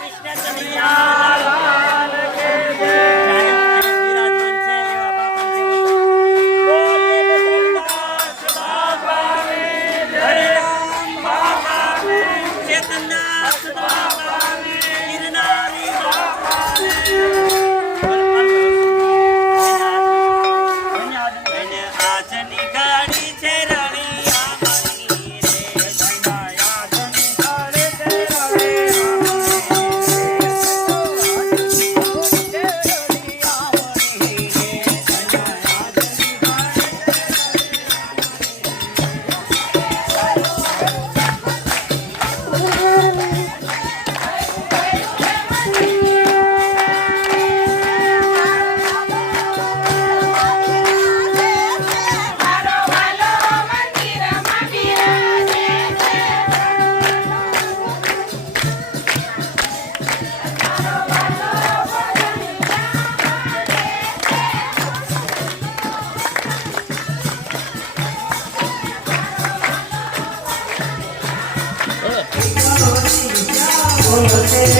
Fiquei. Conocer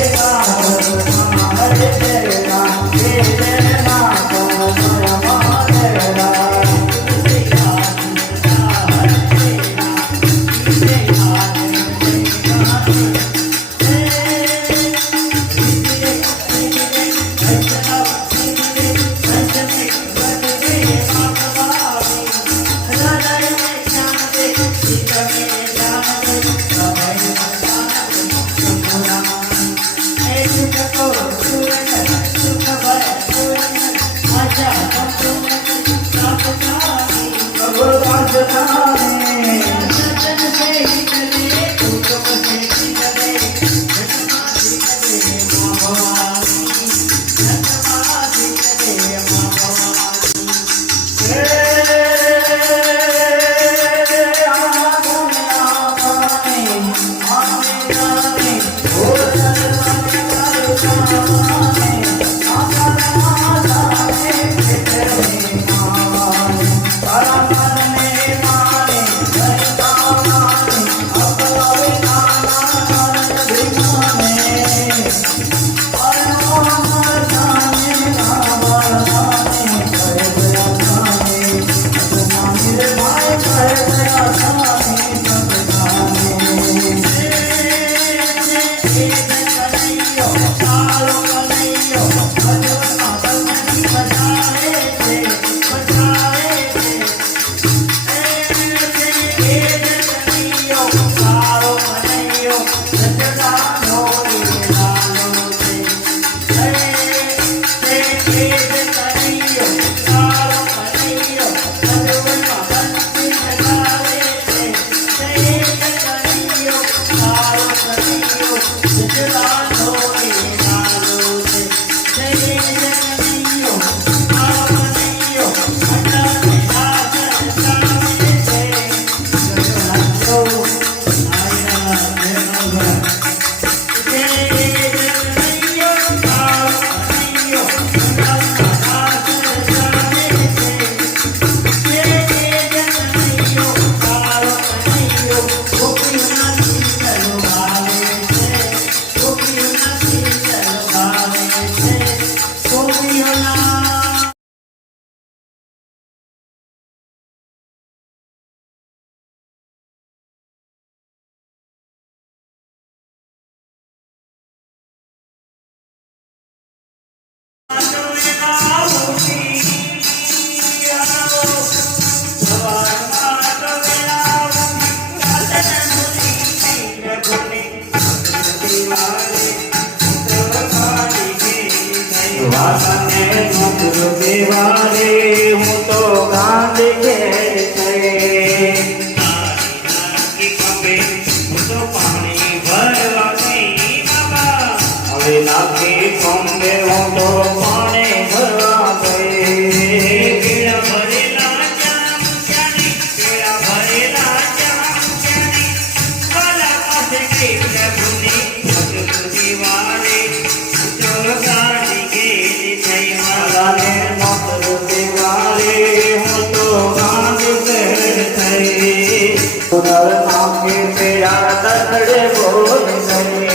ಸದನಡೆ ಬೋಲಿಸಲಿ